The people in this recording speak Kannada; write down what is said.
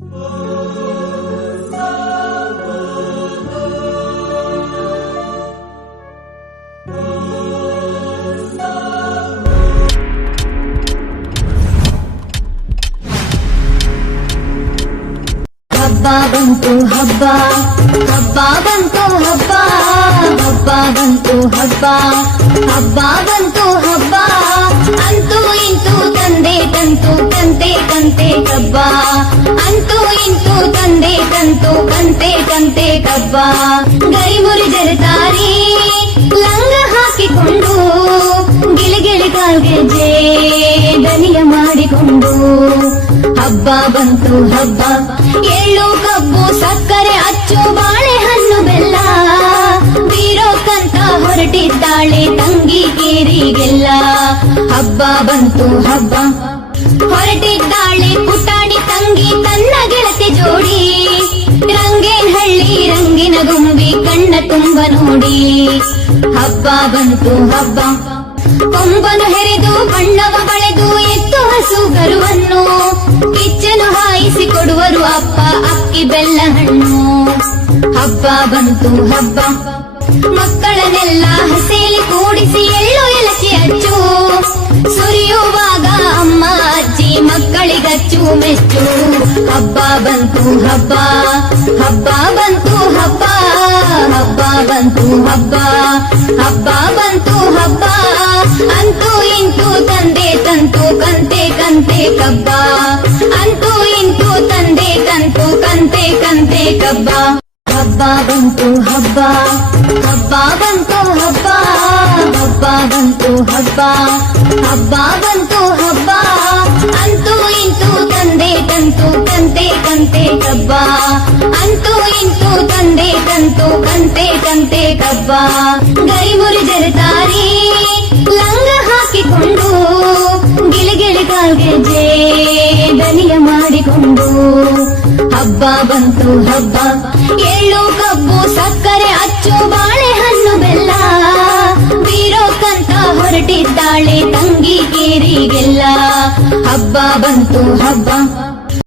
ಹಬ್ಬ ಬಂತು ಹಬ್ಬ ಹಬ್ಬ ಬಂತು ಹಬ್ಬ ಹಬ್ಬ ಬಂತು ಹಬ್ಬ ಹಬ್ಬ ಬಂತು ಹಬ್ಬ ಅಂತೂ ಇಂತೂ ತಂದೆ ತಂತು ಕಂತೆ ಕಂತೆ ಕಬ್ಬ ಅಂತೂ ಇಂತೂ ತಂದೆ ತಂತು ಕಂತೆ ಕಂತೆ ಕಬ್ಬ ಗರಿಮುರಿ ಜರತಾರಿ ಲಂಗ ಹಾಕಿಕೊಂಡು ಗಿಳಿಗಿಳಿ ಕಾಲ್ಗೆಜ್ಜೆ ದನಿಯ ಮಾಡಿಕೊಂಡು ಹಬ್ಬ ಬಂತು ಹಬ್ಬ ಎಳ್ಳು ಕಬ್ಬು ಸಕ್ಕರೆ ಅಚ್ಚು ಬಾಳೆಹಣ್ಣು ಬೆಲ್ಲ ಬೀರೋಕಂತ ಹೊರಟಿದ್ದಾಳೆ ತಂಗಿ ಕೇರಿಗೆಲ್ಲ ಹಬ್ಬ ಬಂತು ಹಬ್ಬ ಹೊರಟಿದ್ದಾಳೆ ಪುಟಾಣಿ ತಂಗಿ ತನ್ನ ಗೆಳತಿ ಜೋಡಿ ರಂಗೇನ್ ಹಳ್ಳಿ ರಂಗಿನ ಗುಂಬಿ ಕಣ್ಣ ತುಂಬ ನೋಡಿ ಹಬ್ಬ ಬಂತು ಹಬ್ಬ ಕೊಂಬನು ಹೆರೆದು ಬಣ್ಣವ ಬಳೆದು ಎತ್ತು ಹಸು ಕರುವನ್ನು ಕಿಚ್ಚನು ಹಾಯಿಸಿ ಕೊಡುವರು ಅಪ್ಪ ಅಕ್ಕಿ ಬೆಲ್ಲ ಹಣ್ಣು ಹಬ್ಬ ಬಂತು ಹಬ್ಬ ಮಕ್ಕಳನ್ನೆಲ್ಲ ಹಸೇಲಿ ಕೂಡಿಸಿ ಎಳ್ಳು ಎಲಚಿ ಅಚ್ಚು ಸುರಿಯುವಾಗ ಅಮ್ಮ ಅಜ್ಜಿ ಮಕ್ಕಳಿಗಚ್ಚು ಮೆಚ್ಚು ಹಬ್ಬ ಬಂತು ಹಬ್ಬ ಹಬ್ಬ ಬಂತು ಹಬ್ಬ ಹಬ್ಬ ಬಂತು ಹಬ್ಬ ಹಬ್ಬ ಬಂತು ಹಬ್ಬ ಅಂತೂ ಇಂತೂ ತಂದೆ ತಂತು ಕಂತೆ ಕಂತೆ ಕಬ್ಬ ಅಂತೂ ಇಂತೂ ತಂದೆ ತಂತು ಕಂತೆ ಕಂತೆ ಕಬ್ಬ ಹಬ್ಬ ಬಂತು ಹಬ್ಬ ಹಬ್ಬ ಬಂತು ಹಬ್ಬ ಹಬ್ಬ ಬಂತು ಹಬ್ಬ ಹಬ್ಬ ಬಂತು ಹಬ್ಬ ಅಂತೂ ಇಂತೂ ತಂದೆ ತಂತು ಕಂತೆ ಕಂತೆ ಕಬ್ಬ ಅಂತೂ ಇಂತೂ ತಂದೆ ತಂತು ಕಂತೆ ಕಂತೆ ಕಬ್ಬ ಗರಿಮುರಿ ಜರತಾರಿ ಲಂಗ ಹಾಕಿಕೊಂಡು ಗಿಳಿಗಿಳಿ ಕಾಲ್ಗೆಜ್ಜೆ ದನಿಯ ಮಾಡಿಕೊಂಡು ಹಬ್ಬ ಬಂತು ಹಬ್ಬ ಎಳ್ಳು ಕಬ್ಬು ಸಕ್ಕರೆ ಅಚ್ಚು ಬಾಳೆಹಣ್ಣು ಬೆಲ್ಲ ಬೀರೋಕಂತ ಹೊರಟಿದ್ದಾಳೆ ತಂಗಿ ಕೇರಿಗೆಲ್ಲ ಹಬ್ಬ ಬಂತು ಹಬ್ಬ